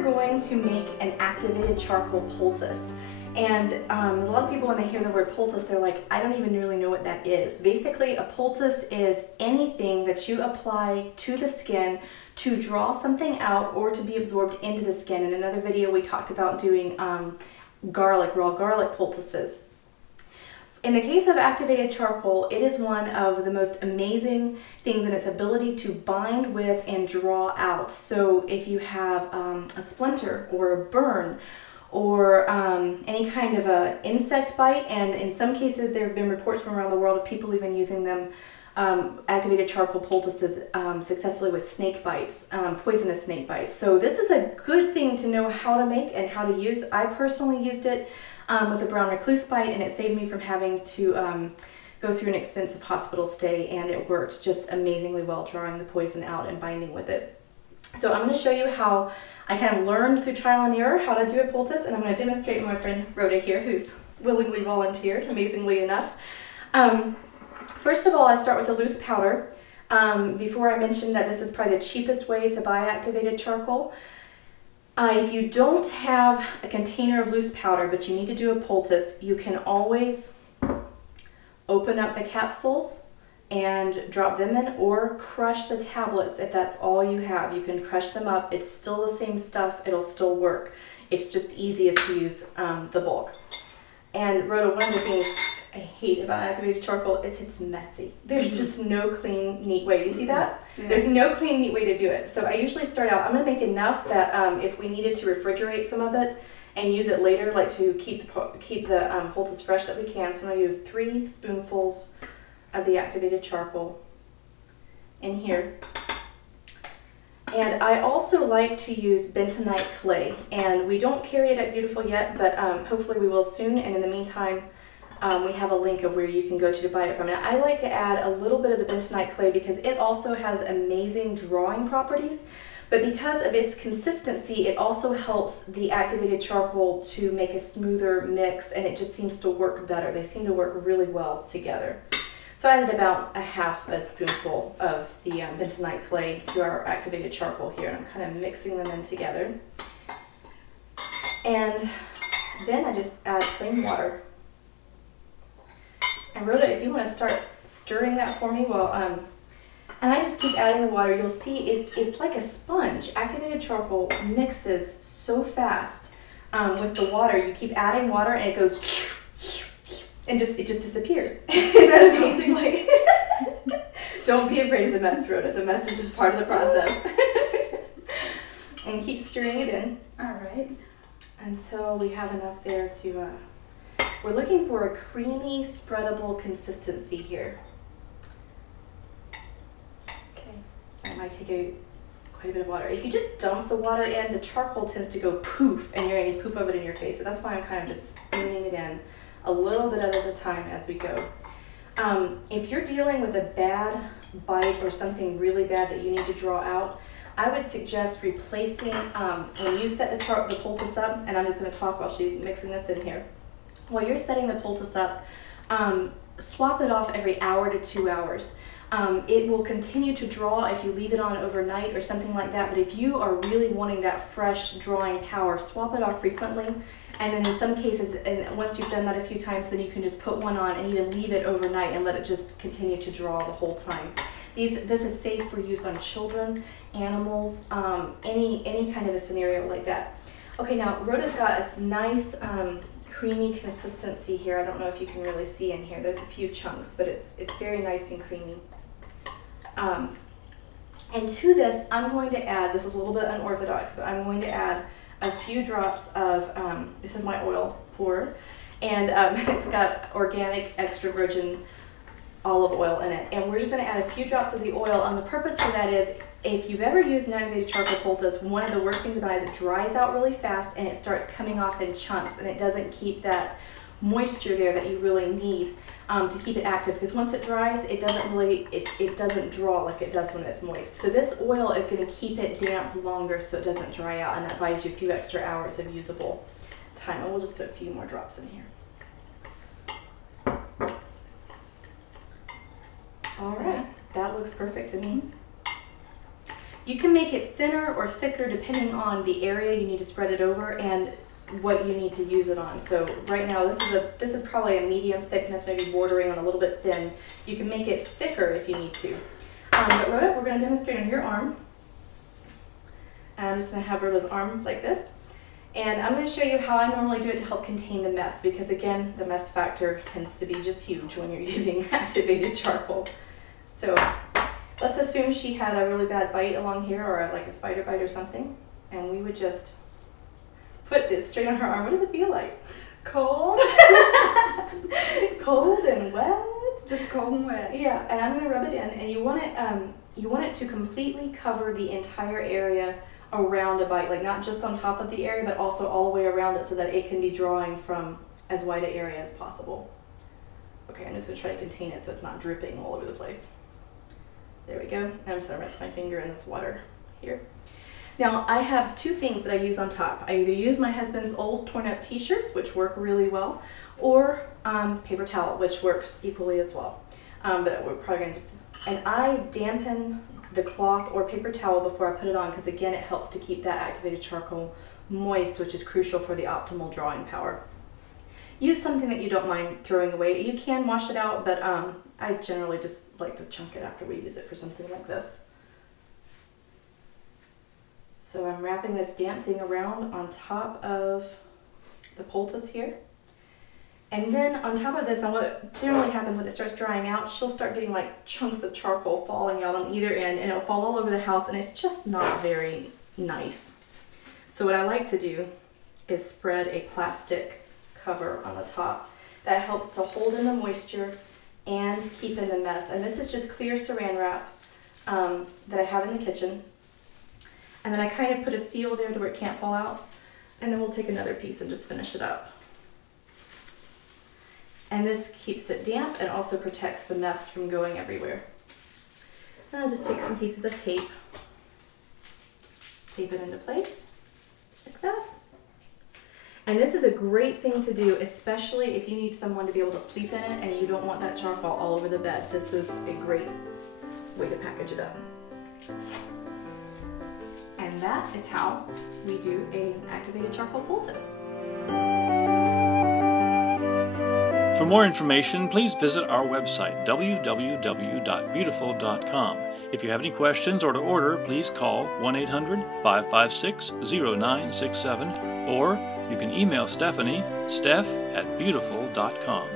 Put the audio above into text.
are going to make an activated charcoal poultice. And a lot of people, when they hear the word poultice, they're like, I don't even really know what that is. Basically, a poultice is anything that you apply to the skin to draw something out or to be absorbed into the skin. In another video, we talked about doing raw garlic poultices. In the case of activated charcoal, it is one of the most amazing things in its ability to bind with and draw out. So if you have a splinter or a burn or any kind of a insect bite, and in some cases there have been reports from around the world of people even using them, activated charcoal poultices successfully with snake bites, poisonous snake bites. So this is a good thing to know how to make and how to use. I personally used it with a brown recluse bite, and it saved me from having to go through an extensive hospital stay, and it worked just amazingly well drawing the poison out and binding with it. So I'm going to show you how I kind of learned through trial and error how to do a poultice, and I'm going to demonstrate with my friend Rhoda here, who's willingly volunteered, amazingly enough. First of all, I start with a loose powder. Before I mentioned that this is probably the cheapest way to buy activated charcoal. If you don't have a container of loose powder, but you need to do a poultice, you can always open up the capsules and drop them in, or crush the tablets if that's all you have. You can crush them up. It's still the same stuff. It'll still work. It's just easiest to use the bulk. And Rhoda, one of the things I hate about activated charcoal is it's messy. There's just no clean, neat way. You see that? Yeah. There's no clean, neat way to do it. So I usually start out, I'm going to make enough that if we needed to refrigerate some of it and use it later, like to keep the poultice fresh, that we can. So I'm going to do 3 spoonfuls of the activated charcoal in here. And I also like to use bentonite clay, and we don't carry it at Beautiful yet, but hopefully we will soon. And in the meantime, we have a link of where you can go to buy it from. And I like to add a little bit of the bentonite clay because it also has amazing drawing properties, but because of its consistency, it also helps the activated charcoal to make a smoother mix, and it just seems to work better. They seem to work really well together. So I added about a half a spoonful of the bentonite clay to our activated charcoal here, and I'm kind of mixing them in together. And then I just add plain water. And Rhoda, if you want to start stirring that for me, well, and I just keep adding the water, you'll see it's like a sponge. Activated charcoal mixes so fast with the water. You keep adding water and it goes and it just disappears. Isn't that amazing? Like, don't be afraid of the mess, Rhoda. The mess is just part of the process. And keep stirring it in. All right. Until we have enough there to, we're looking for a creamy, spreadable consistency here. Okay. I might take quite a bit of water. If you just dump the water in, the charcoal tends to go poof, and you're going to poof of it in your face. So that's why I'm kind of just spooning it in a little bit at a time as we go. If you're dealing with a bad bite or something really bad that you need to draw out, I would suggest replacing, when you set the poultice up, and I'm just going to talk while she's mixing this in here. While you're setting the poultice up, swap it off every hour to 2 hours. It will continue to draw if you leave it on overnight or something like that, but if you are really wanting that fresh drawing power, swap it off frequently. And then in some cases, and once you've done that a few times, then you can just put one on and even leave it overnight and let it just continue to draw the whole time. This is safe for use on children, animals, any kind of a scenario like that. Okay, now Rhoda's got a nice creamy consistency here. I don't know if you can really see in here. There's a few chunks, but it's very nice and creamy. And to this, I'm going to add, this is a little bit unorthodox, but I'm going to add a few drops of, this is my oil pour, and it's got organic extra virgin olive oil in it. And we're just going to add a few drops of the oil, and the purpose for that is, if you've ever used an activated charcoal poultice, one of the worst things about it is it dries out really fast and it starts coming off in chunks, and it doesn't keep that moisture there that you really need to keep it active, because once it dries, it doesn't draw like it does when it's moist. So this oil is going to keep it damp longer so it doesn't dry out, and that buys you a few extra hours of usable time. And we'll just put a few more drops in here. All right, that looks perfect to me. You can make it thinner or thicker depending on the area you need to spread it over and what you need to use it on. So right now this is probably a medium thickness, maybe bordering on a little bit thin. You can make it thicker if you need to. But Rhoda, we're going to demonstrate on your arm. And I'm just going to have Rhoda's arm like this. And I'm going to show you how I normally do it to help contain the mess, because again, the mess factor tends to be just huge when you're using activated charcoal. So let's assume she had a really bad bite along here, or like a spider bite or something, and we would just put this straight on her arm. What does it feel like? Cold. Cold and wet? Just cold and wet. Yeah, and I'm going to rub it in, and you want it to completely cover the entire area around a bite, like not just on top of the area, but also all the way around it so that it can be drawing from as wide an area as possible. Okay, I'm just going to try to contain it so it's not dripping all over the place. There we go. And I'm just going to rinse my finger in this water here. Now, I have two things that I use on top. I either use my husband's old torn up t-shirts, which work really well, or paper towel, which works equally as well. But we're probably going to just, and I dampen the cloth or paper towel before I put it on, because again, it helps to keep that activated charcoal moist, which is crucial for the optimal drawing power. Use something that you don't mind throwing away. You can wash it out, but I generally just like to chunk it after we use it for something like this. So I'm wrapping this damp thing around on top of the poultice here. And then on top of this, and what generally happens when it starts drying out, she'll start getting like chunks of charcoal falling out on either end, and it'll fall all over the house, and it's just not very nice. So what I like to do is spread a plastic cover on the top. That helps to hold in the moisture and keep in the mess. And this is just clear saran wrap that I have in the kitchen. And then I kind of put a seal there to where it can't fall out. And then we'll take another piece and just finish it up. And this keeps it damp and also protects the mess from going everywhere. And I'll just take some pieces of tape, tape it into place, like that. And this is a great thing to do, especially if you need someone to be able to sleep in it and you don't want that charcoal all over the bed. This is a great way to package it up. And that is how we do an activated charcoal poultice. For more information, please visit our website, www.beautiful.com. If you have any questions or to order, please call 1-800-556-0967, or you can email Stephanie, steph@beautiful.com.